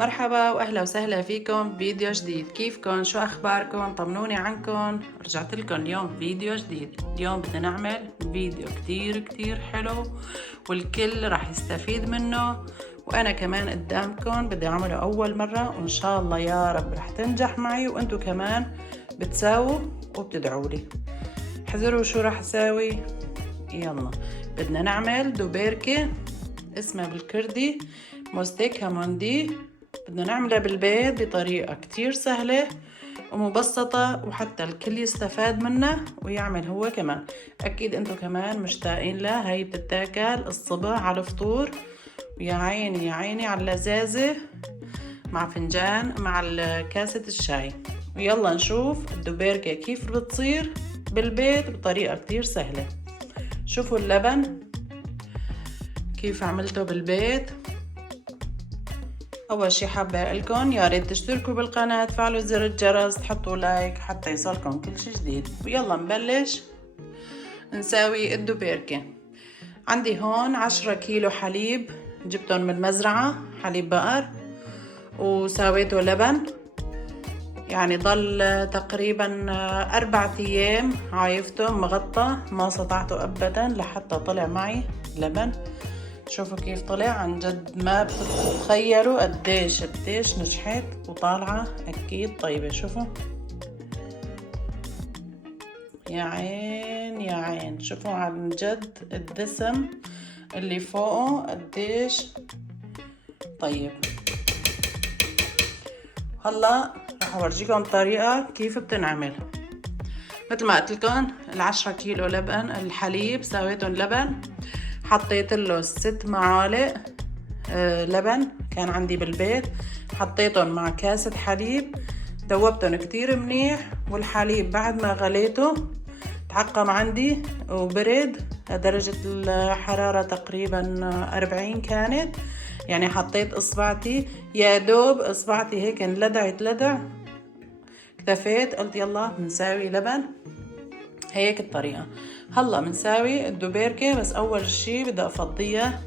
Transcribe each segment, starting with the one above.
مرحبا واهلا وسهلا فيكم بفيديو جديد. كيفكم؟ شو اخباركم؟ طمنوني عنكم. رجعت لكم اليوم فيديو جديد. اليوم بدنا نعمل فيديو كتير حلو والكل راح يستفيد منه، وانا كمان قدامكم بدي اعمله اول مرة، وان شاء الله يا رب راح تنجح معي وانتو كمان بتساووا وبتدعولي. حذروا شو راح اساوي. يلا بدنا نعمل دوبيركة اسمها بالكردي موستيك هاموندي. بدنا نعملها بالبيت بطريقة كتير سهلة ومبسطة، وحتى الكل يستفاد منها ويعمل هو كمان. أكيد أنتو كمان مشتاقين لها. هاي بتتاكل الصبح على الفطور، ويا عيني يا عيني على اللذاذة مع فنجان مع كاسة الشاي. ويلا نشوف الدوبيركة كيف بتصير بالبيت بطريقة كتير سهلة. شوفوا اللبن كيف عملته بالبيت. اول شي حابة اقلكن يا ريت تشتركوا بالقناة، تفعلوا زر الجرس، تحطوا لايك حتى يصلكم كل شي جديد. ويلا نبلش نساوي الدوبيركة. عندي هون 10 كيلو حليب جبتهم من المزرعة، حليب بقر، وساويته لبن. يعني ضل تقريبا 4 ايام عايفته مغطى، ما سطعته ابدا لحتى طلع معي لبن. شوفوا كيف طلع، عن جد ما بتتخيلوا قديش نجحت وطالعة اكيد طيبة. شوفوا يا عين يا عين، شوفوا عن جد الدسم اللي فوقه قديش طيب. هلا رح اورجيكم طريقة كيف بتنعمل. مثل ما قلت لكم 10 كيلو لبن الحليب سويتهم لبن، حطيت له 6 معالق لبن كان عندي بالبيت، حطيتهم مع كاسة حليب، دوبتهم كتير منيح. والحليب بعد ما غليته تعقم عندي وبرد، درجة الحرارة تقريبا 40 كانت. يعني حطيت اصبعتي يا دوب اصبعتي هيك انلدعت لدع، اكتفيت قلت يلا بنساوي لبن. هيك الطريقة. هلا بنساوي الدوبيركة، بس اول شي بدي افضيها.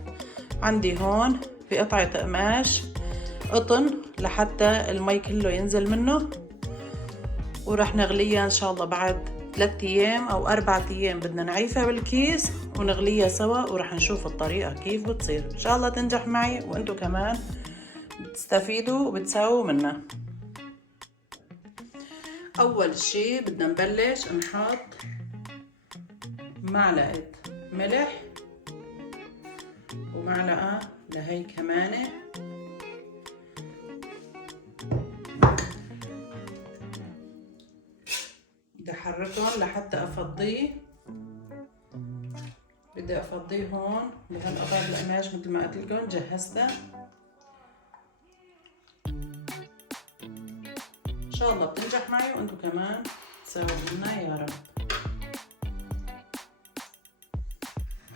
عندي هون بقطعة قماش قطن لحتى المي كله ينزل منه، ورح نغليها ان شاء الله بعد 3 ايام او 4 ايام. بدنا نعيفها بالكيس ونغليها سوا، ورح نشوف الطريقة كيف بتصير. ان شاء الله تنجح معي وانتو كمان بتستفيدوا وبتساووا منها. اول شي بدنا نبلش نحط معلقة ملح ومعلقة لهي كمان. بدي احركهم لحتى افضيه. بدي افضيه هون بهالقطعة القماش مثل ما قلت لكم جهزتها. ان شاء الله بتنجح معي وانتو كمان تساووا منها يا رب.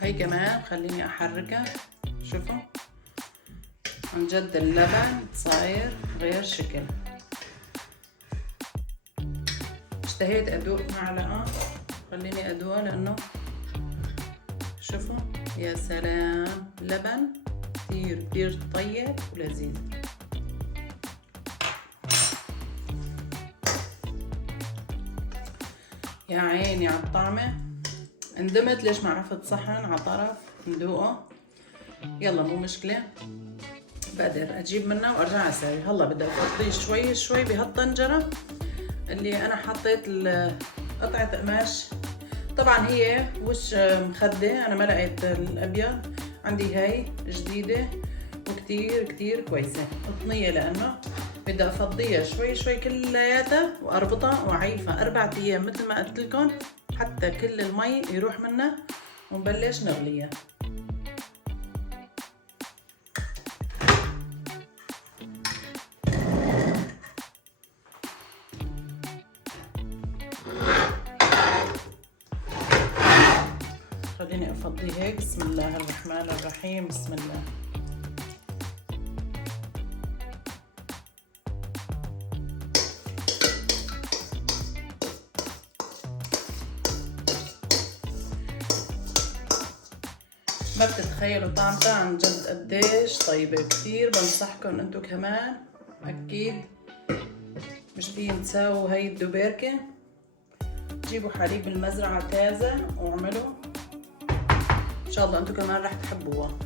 هي كمان خليني احركها. شوفوا عن جد اللبن صاير غير شكل. اشتهيت ادوق معلقة، خليني ادوق لانه شوفوا يا سلام، لبن كتير طيب ولذيذ. يا عيني على الطعمة، اندمت ليش ما عرفت صحن على طرف ندوقه. يلا مو مشكلة، بقدر اجيب منها وارجع اسوي. هلا بدي افضيه شوي بهالطنجرة اللي انا حطيت قطعة قماش. طبعا هي وش مخدة، انا ما لقيت الابيض عندي. هاي جديدة وكتير كويسة قطنية، لانه بدي افضيها شوي كلياتها واربطها واعيفها 4 ايام مثل ما قلت لكم، حتى كل المي يروح منها ونبلش نغليها. خليني افضيه هيك. بسم الله الرحمن الرحيم. بسم الله. ما بتتخيلوا طعمتها عن جد قديش طيبة. كتير بنصحكم انتو كمان اكيد مش بينساوا هاي الدوبيركة. جيبوا حليب المزرعة تازة واعملوا، ان شاء الله انتو كمان رح تحبوها.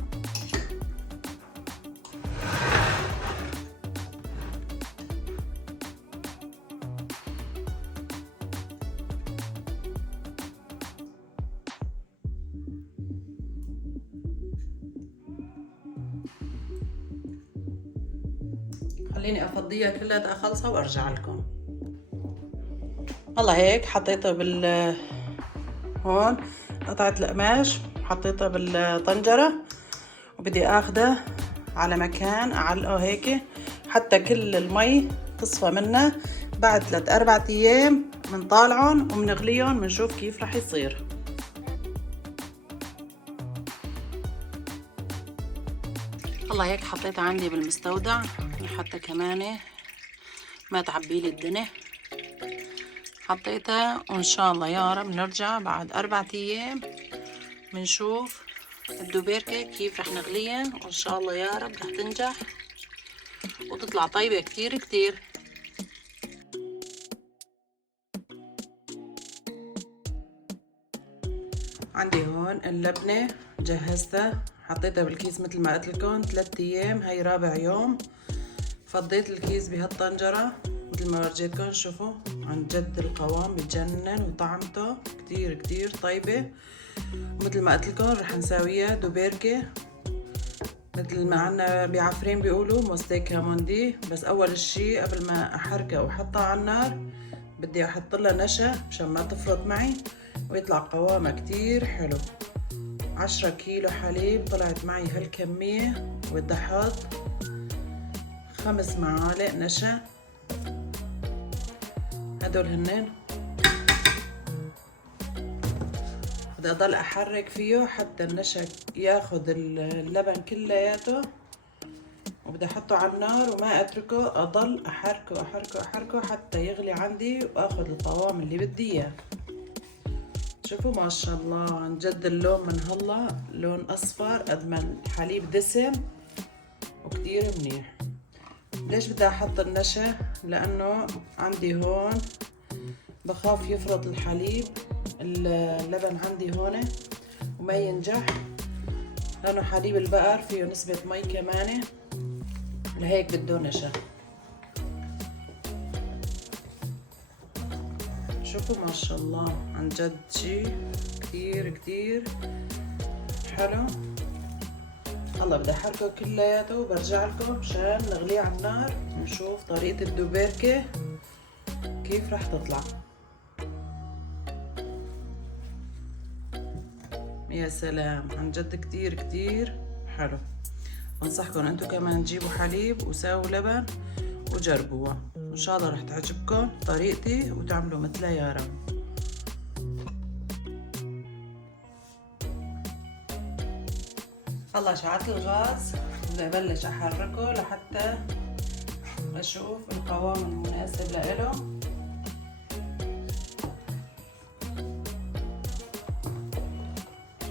خليني افضيها كلها اخلصها وارجع لكم. والله هيك حطيتها هون قطعة القماش، حطيتها بالطنجرة وبدي اخدها على مكان اعلقه هيك حتى كل المي تصفى منها. بعد 3-4 ايام بنطالعهم وبنغليهم بنشوف كيف رح يصير. والله هيك حطيتها عندي بالمستودع حتى كمان ما تعبيلي الدنيا. حطيتها وان شاء الله يا رب نرجع بعد 4 ايام بنشوف الدوبيركة كيف رح نغليها، وان شاء الله يا رب رح تنجح وتطلع طيبة كتير كتير. عندي هون اللبنة جهزتها، حطيتها بالكيس مثل ما قلت لكم 3 ايام، هاي رابع يوم. فضيت الكيس بهالطنجرة مثل ما ورجيتكم. شوفوا عن جد القوام بتجنن وطعمته كتير كتير طيبة. مثل ما قلت لكم رح نساويها دوبيركة مثل ما عنا بعفرين بيقولوا موستيك هاموندي. بس اول اشي قبل ما احركها واحطها على النار بدي احط لها نشا مشان ما تفرط معي ويطلع قوامها كتير حلو. 10 كيلو حليب طلعت معي هالكمية، وبدي احط 5 معالق نشا، هدول هنن. بدي اضل احرك فيه حتى النشا ياخد اللبن كلياته، وبدي احطه على النار وما اتركه، اضل احركه احركه احركه حتى يغلي عندي واخد القوام اللي بدي اياه. شوفوا ما شاء الله عن جد اللون من هلا لون اصفر قد ما الحليب دسم وكتير منيح. ليش بدي احط النشا؟ لانه عندي هون بخاف يفرط الحليب اللبن عندي هون وما ينجح، لانه حليب البقر فيه نسبة مي كمان، لهيك بده نشا. شوفوا ما شاء الله عن جد شي كتير كتير حلو. هلا بدي احركه كلياته وبرجع لكم مشان نغليه على النار ونشوف طريقة الدوبيركة كيف رح تطلع. يا سلام عن جد كتير كتير حلو. بنصحكم انتو كمان تجيبوا حليب وساووا لبن وجربوها، وان شاء الله رح تعجبكم طريقتي وتعملوا مثلها يا رب. هلا شعلت الغاز، بدي ابلش احركه لحتى اشوف القوام المناسب لإله.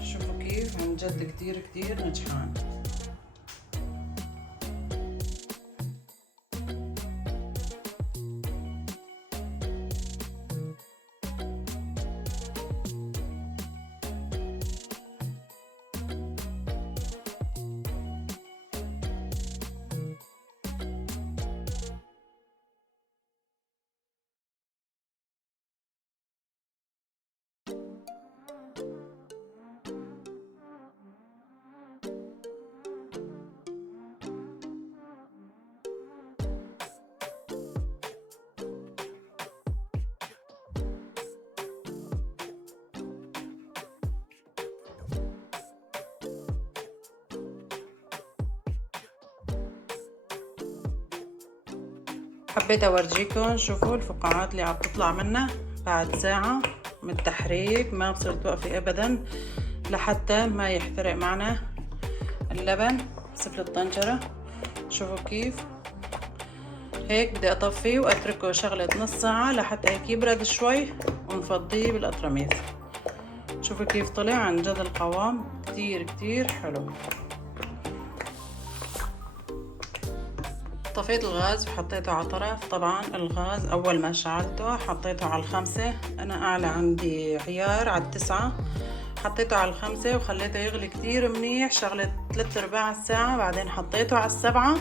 شوفوا كيف عن جد كتير كتير نجحان. حبيت اورجيكم شوفوا الفقاعات اللي عم تطلع منها بعد ساعة من التحريك. ما بصير توقفي ابدا لحتى ما يحترق معنا اللبن. سفل الطنجرة شوفوا كيف. هيك بدي اطفيه واتركه شغلة نص ساعة لحتى هيك يبرد شوي ونفضيه بالقطرميز. شوفوا كيف طلع عن جد القوام كتير كتير حلو. طفيت الغاز وحطيته على طرف. طبعا الغاز اول ما شعلته حطيته على 5. انا اعلى عندي عيار على 9. حطيته على 5 وخليته يغلي كتير منيح، شغلة 3/4 ساعة. بعدين حطيته على 7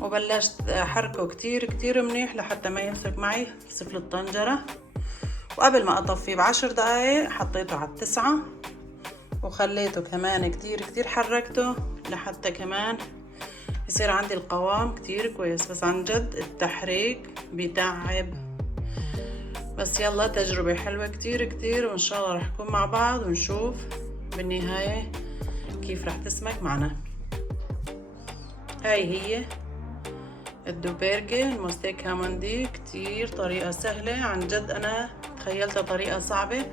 وبلشت احركه كتير منيح لحتى ما يمسك معي سفل الطنجرة. وقبل ما اطفيه ب10 دقايق حطيته على 9 وخليته كمان كتير حركته لحتى كمان يصير عندي القوام كتير كويس. بس عن جد التحريك بيتعب، بس يلا تجربة حلوة كتير وإن شاء الله رح نكون مع بعض ونشوف بالنهاية كيف رح تسمك معنا. هاي هي الدوبيرجي المستيك هاموندي. كتير طريقة سهلة عن جد، أنا تخيلتها طريقة صعبة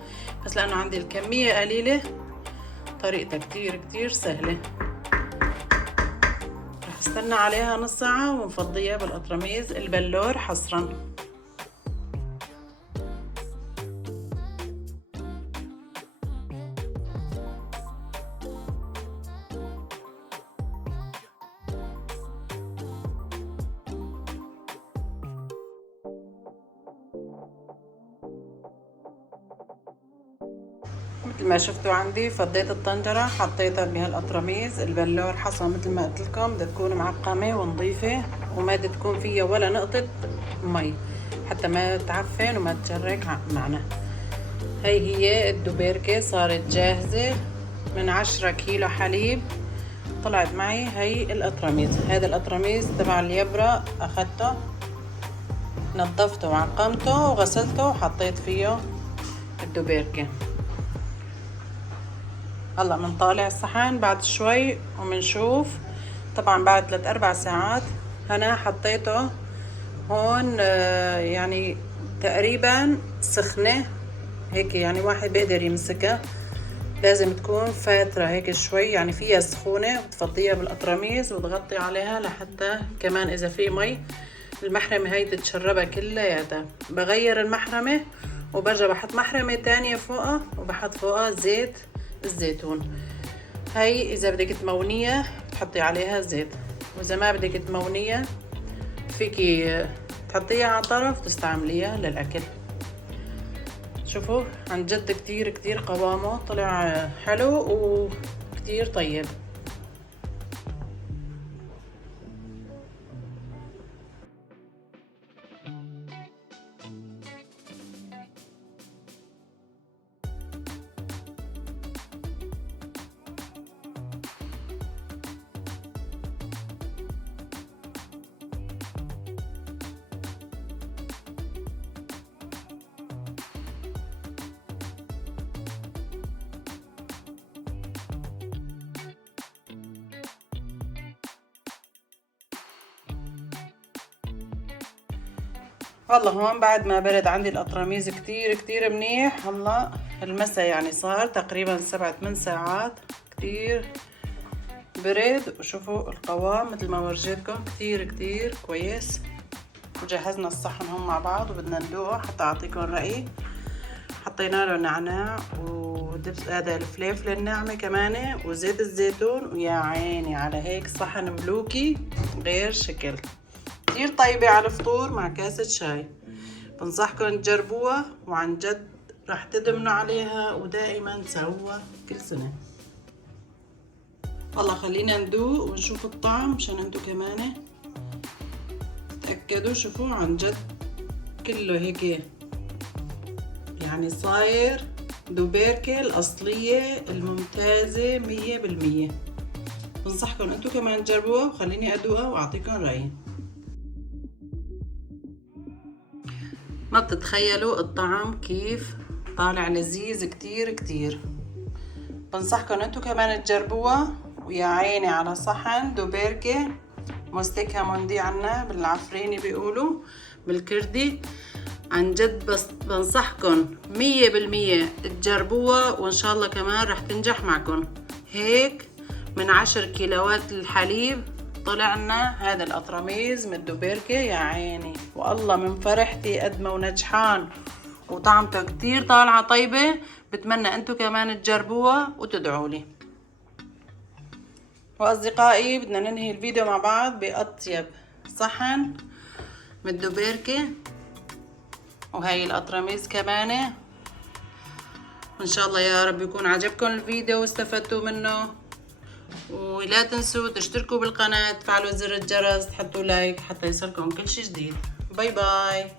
بس لأنه عندي الكمية قليلة طريقتها كتير سهلة. رح استنى عليها نص ساعة ونفضيها بالقطرميز البلور حصرا. مثل ما شفتوا عندي فضيت الطنجرة حطيتها بهالقطرميز البلور حصى. مثل ما قلت لكم بدها تكون معقمة ونظيفة وما بدها تكون فيها ولا نقطة مي حتى ما تعفن وما تشرك معنا. هي هي الدوبيركة صارت جاهزة من 10 كيلو حليب طلعت معي. هي القطرميز، هذا القطرميز تبع اليبرة اخدته نظفته وعقمته وغسلته وحطيت فيه الدوبيركة. هلا بنطالع الصحن بعد شوي وبنشوف. طبعا بعد 3-4 ساعات انا حطيته هون يعني تقريبا سخنة هيك، يعني واحد بيقدر يمسكها. لازم تكون فاترة هيك شوي يعني فيها سخونة، وتفضيها بالقطرميز وتغطي عليها لحتى كمان اذا في مي المحرمة هاي تتشربها كلياتها. بغير المحرمة وبرجع بحط محرمة تانية فوقها وبحط فوقها زيت الزيتون. هاي اذا بدك تمونيها تحطي عليها زيت، واذا ما بدك تمونيها فيكي تحطيها على طرف وتستعمليها للاكل. شوفوا عن جد كتير قوامه طلع حلو وكتير طيب. والله هون بعد ما برد عندي القطرميز كتير منيح. هلا المسا يعني صار تقريبا 7-8 ساعات كتير برد. وشوفوا القوام مثل ما ورجيتكم كتير كويس. وجهزنا الصحن هم مع بعض وبدنا ندوقه حتى اعطيكم رأيي. حطينا له نعناع ودبس هذا الفلفل الناعمة كمان وزيت الزيتون، ويا عيني على هيك صحن ملوكي غير شكل. كتير طيبة على الفطور مع كاسة شاي. بنصحكم تجربوها وعن جد رح تدمنوا عليها ودائما تسووها كل سنة. والله خلينا ندوق ونشوف الطعم مشان انتو كمان تأكدوا. شوفوا عن جد كله هيك يعني صاير دوبيركة الأصلية الممتازة 100%. بنصحكم انتو كمان تجربوها وخليني ادوقها واعطيكم رأيي. ما بتتخيلوا الطعم كيف طالع لذيذ كتير. بنصحكم انتو كمان تجربوها. ويا عيني على صحن دوبيركة مستيك هاموندي عنا بالعفريني بيقولوا بالكردي. عن جد بس بنصحكم 100% تجربوها وان شاء الله كمان رح تنجح معكم. هيك من 10 كيلوات الحليب طلعنا هذا القطرميز من الدوبيركة. يا عيني والله من فرحتي قد ما ونجحان وطعمته كتير طالعة طيبة. بتمنى انتو كمان تجربوها وتدعولي. واصدقائي بدنا ننهي الفيديو مع بعض بأطيب الصحن بده بركة، وهاي القطرميز كمان. وإن شاء الله يا رب يكون عجبكم الفيديو واستفدتوا منه، ولا تنسوا تشتركوا بالقناة، تفعلوا زر الجرس، تحطوا لايك حتى يصلكم كل شي جديد. باي باي.